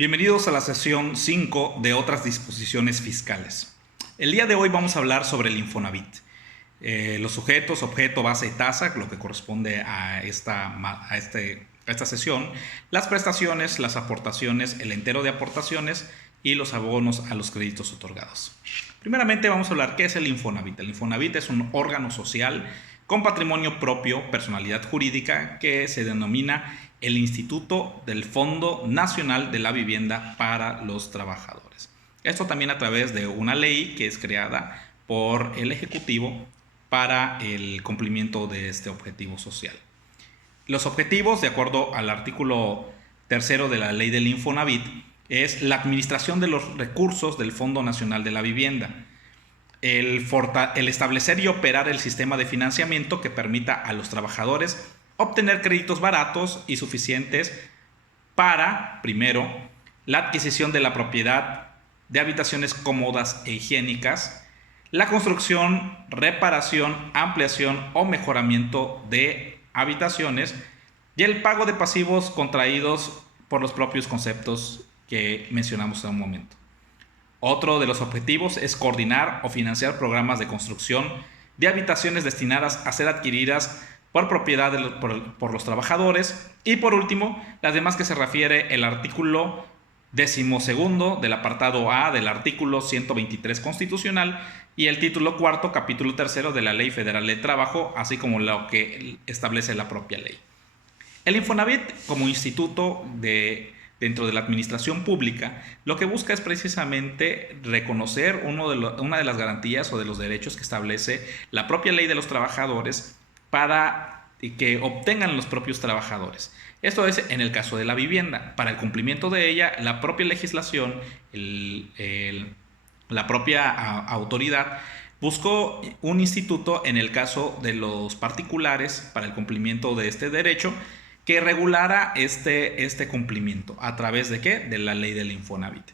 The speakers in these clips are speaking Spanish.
Bienvenidos a la sesión 5 de otras disposiciones fiscales. El día de hoy vamos a hablar sobre el Infonavit. Los sujetos, objeto, base y tasa, lo que corresponde a esta sesión, las prestaciones, las aportaciones, el entero de aportaciones y los abonos a los créditos otorgados. Primeramente vamos a hablar qué es el Infonavit. El Infonavit es un órgano social con patrimonio propio, personalidad jurídica, que se denomina el Instituto del Fondo Nacional de la Vivienda para los Trabajadores. Esto también a través de una ley que es creada por el Ejecutivo para el cumplimiento de este objetivo social. Los objetivos, de acuerdo al artículo 3 de la ley del Infonavit, es la administración de los recursos del Fondo Nacional de la Vivienda, el establecer y operar el sistema de financiamiento que permita a los trabajadores obtener créditos baratos y suficientes para, primero, la adquisición de la propiedad de habitaciones cómodas e higiénicas, la construcción, reparación, ampliación o mejoramiento de habitaciones y el pago de pasivos contraídos por los propios conceptos que mencionamos hace un momento. Otro de los objetivos es coordinar o financiar programas de construcción de habitaciones destinadas a ser adquiridas por propiedad por los trabajadores. Y por último, las demás que se refiere el artículo 12 del apartado A del artículo 123 constitucional y el título 4, capítulo 3 de la Ley Federal del Trabajo, así como lo que establece la propia ley. El Infonavit, como instituto dentro de la administración pública, lo que busca es precisamente reconocer una de las garantías o de los derechos que establece la propia ley de los trabajadores para que obtengan los propios trabajadores. Esto es en el caso de la vivienda. Para el cumplimiento de ella, la propia legislación, la propia autoridad, buscó un instituto en el caso de los particulares para el cumplimiento de este derecho que regulara este cumplimiento. ¿A través de qué? De la ley del Infonavit.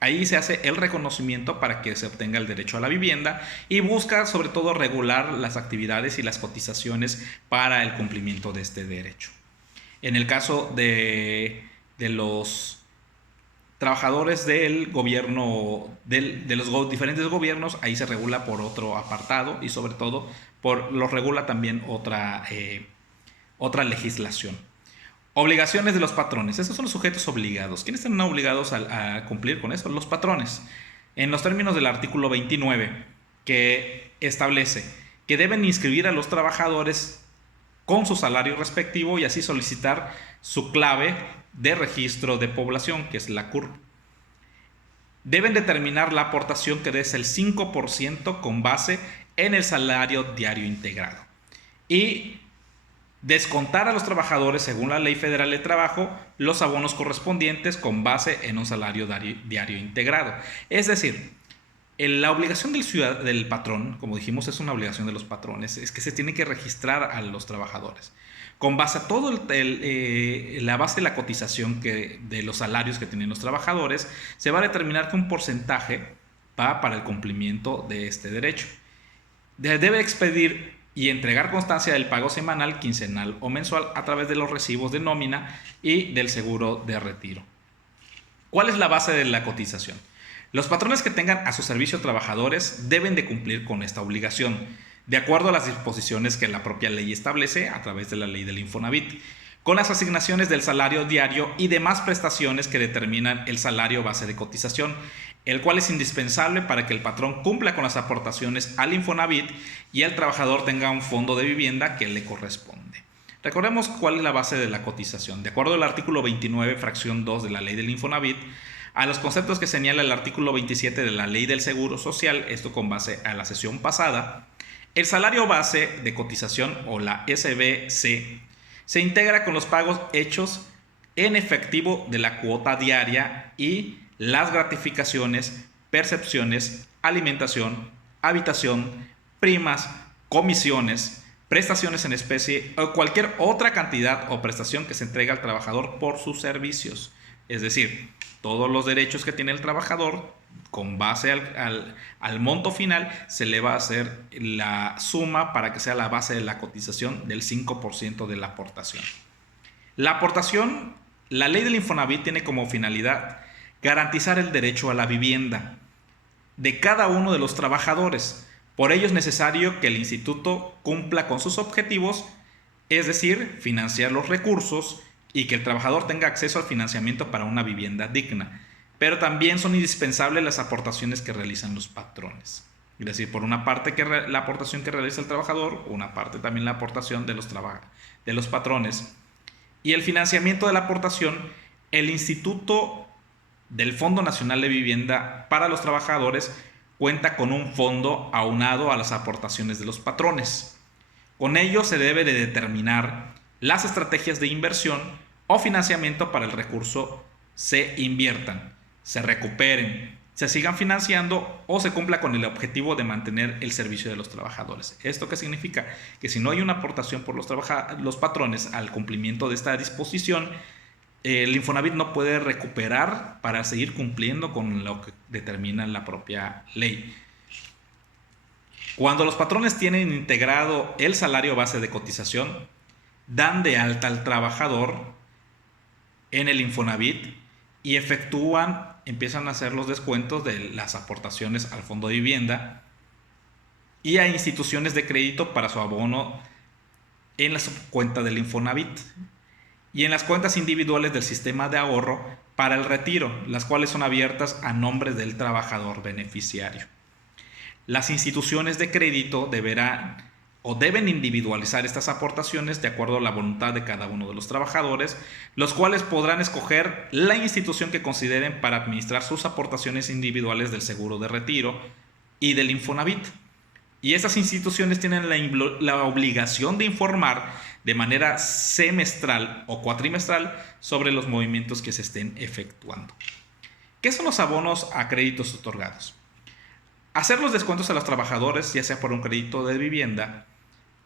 Ahí se hace el reconocimiento para que se obtenga el derecho a la vivienda y busca sobre todo regular las actividades y las cotizaciones para el cumplimiento de este derecho. En el caso de los trabajadores del gobierno, de los diferentes gobiernos, ahí se regula por otro apartado y sobre todo lo regula también otra legislación. Obligaciones de los patrones. Estos son los sujetos obligados. ¿Quiénes están obligados a cumplir con eso? Los patrones. En los términos del artículo 29, que establece que deben inscribir a los trabajadores con su salario respectivo y así solicitar su clave de registro de población, que es la CURP. Deben determinar la aportación que es el 5% con base en el salario diario integrado. Y descontar a los trabajadores, según la Ley Federal de Trabajo, los abonos correspondientes con base en un salario diario integrado. Es decir, la obligación del patrón, como dijimos, es una obligación de los patrones, es que se tiene que registrar a los trabajadores. Con base a todo la base de la cotización de los salarios que tienen los trabajadores, se va a determinar que un porcentaje va para el cumplimiento de este derecho. Debe expedir y entregar constancia del pago semanal, quincenal o mensual a través de los recibos de nómina y del seguro de retiro. ¿Cuál es la base de la cotización? Los patrones que tengan a su servicio trabajadores deben de cumplir con esta obligación, de acuerdo a las disposiciones que la propia ley establece a través de la ley del Infonavit, con las asignaciones del salario diario y demás prestaciones que determinan el salario base de cotización, el cual es indispensable para que el patrón cumpla con las aportaciones al Infonavit y el trabajador tenga un fondo de vivienda que le corresponde. Recordemos cuál es la base de la cotización. De acuerdo al artículo 29, fracción 2 de la ley del Infonavit, a los conceptos que señala el artículo 27 de la ley del Seguro Social, esto con base a la sesión pasada, el salario base de cotización o la SBC se integra con los pagos hechos en efectivo de la cuota diaria y las gratificaciones, percepciones, alimentación, habitación, primas, comisiones, prestaciones en especie o cualquier otra cantidad o prestación que se entrega al trabajador por sus servicios. Es decir, todos los derechos que tiene el trabajador, con base al monto final, se le va a hacer la suma para que sea la base de la cotización del 5% de la aportación. La aportación La ley del Infonavit tiene como finalidad garantizar el derecho a la vivienda de cada uno de los trabajadores. Por ello es necesario que el instituto cumpla con sus objetivos, es decir, financiar los recursos y que el trabajador tenga acceso al financiamiento para una vivienda digna. Pero también son indispensables las aportaciones que realizan los patrones. Es decir, por una parte la aportación que realiza el trabajador, una parte también la aportación de los patrones. Y el financiamiento de la aportación, el Instituto del Fondo Nacional de Vivienda para los Trabajadores cuenta con un fondo aunado a las aportaciones de los patrones. Con ello se debe de determinar las estrategias de inversión o financiamiento para el recurso se inviertan, se recuperen, se sigan financiando o se cumpla con el objetivo de mantener el servicio de los trabajadores. ¿Esto qué significa? Que si no hay una aportación por los patrones al cumplimiento de esta disposición, el Infonavit no puede recuperar para seguir cumpliendo con lo que determina la propia ley. Cuando los patrones tienen integrado el salario base de cotización, dan de alta al trabajador en el Infonavit y empiezan a hacer los descuentos de las aportaciones al fondo de vivienda y a instituciones de crédito para su abono en la subcuenta del Infonavit y en las cuentas individuales del sistema de ahorro para el retiro, las cuales son abiertas a nombre del trabajador beneficiario. Las instituciones de crédito deben individualizar estas aportaciones de acuerdo a la voluntad de cada uno de los trabajadores, los cuales podrán escoger la institución que consideren para administrar sus aportaciones individuales del seguro de retiro y del Infonavit. Y estas instituciones tienen la obligación de informar de manera semestral o cuatrimestral sobre los movimientos que se estén efectuando. ¿Qué son los abonos a créditos otorgados? Hacer los descuentos a los trabajadores, ya sea por un crédito de vivienda,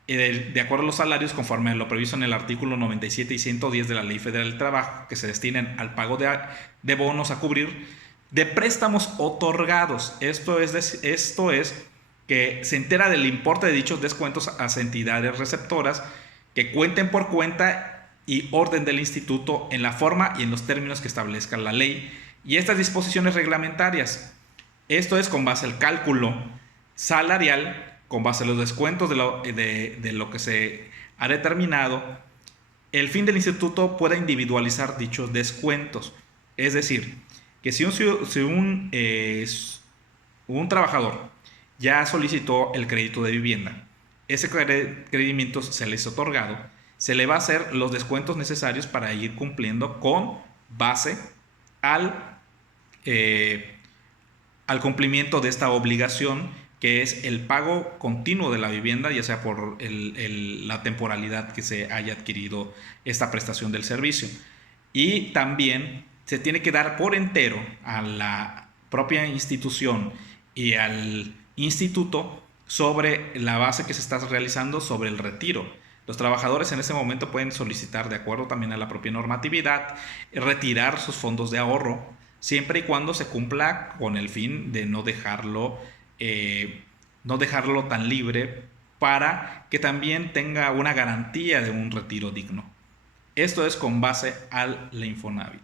de acuerdo a los salarios conforme a lo previsto en el artículo 97 y 110 de la Ley Federal del Trabajo, que se destinen al pago de bonos a cubrir, de préstamos otorgados. Esto es que se entera del importe de dichos descuentos a entidades receptoras que cuenten por cuenta y orden del instituto en la forma y en los términos que establezca la ley y estas disposiciones reglamentarias. Esto es con base al cálculo salarial, con base a los descuentos de lo que se ha determinado. El fin del instituto pueda individualizar dichos descuentos. Es decir, que si un trabajador ya solicitó el crédito de vivienda, ese crédito se le es otorgado, se le va a hacer los descuentos necesarios para ir cumpliendo con base al cumplimiento de esta obligación, que es el pago continuo de la vivienda, ya sea por la temporalidad que se haya adquirido esta prestación del servicio. Y también se tiene que dar por entero a la propia institución y al instituto sobre la base que se está realizando sobre el retiro. Los trabajadores en ese momento pueden solicitar, de acuerdo también a la propia normatividad, retirar sus fondos de ahorro, siempre y cuando se cumpla con el fin de no dejarlo tan libre, para que también tenga una garantía de un retiro digno. Esto es con base al Infonavit.